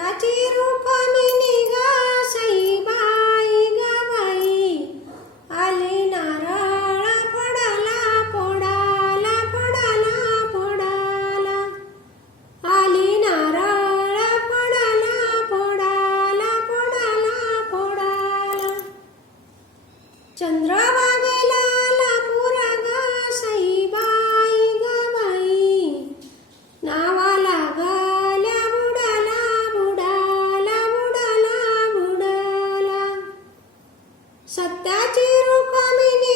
राजाचे रूप मिनी सत्याचे रूप मी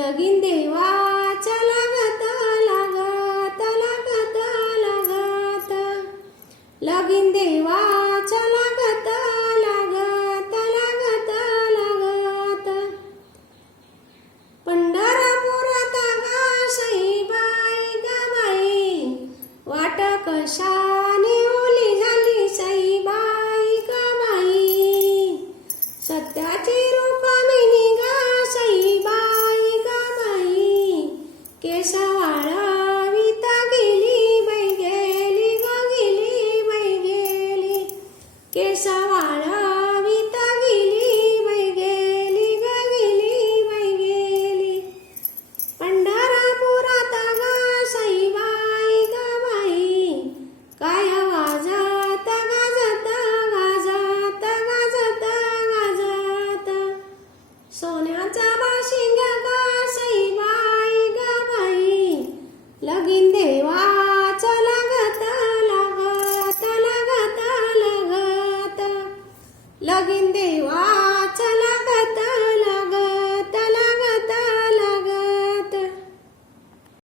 लगीन देवाच्या लागत लागत लागत लागत. लगीन देवा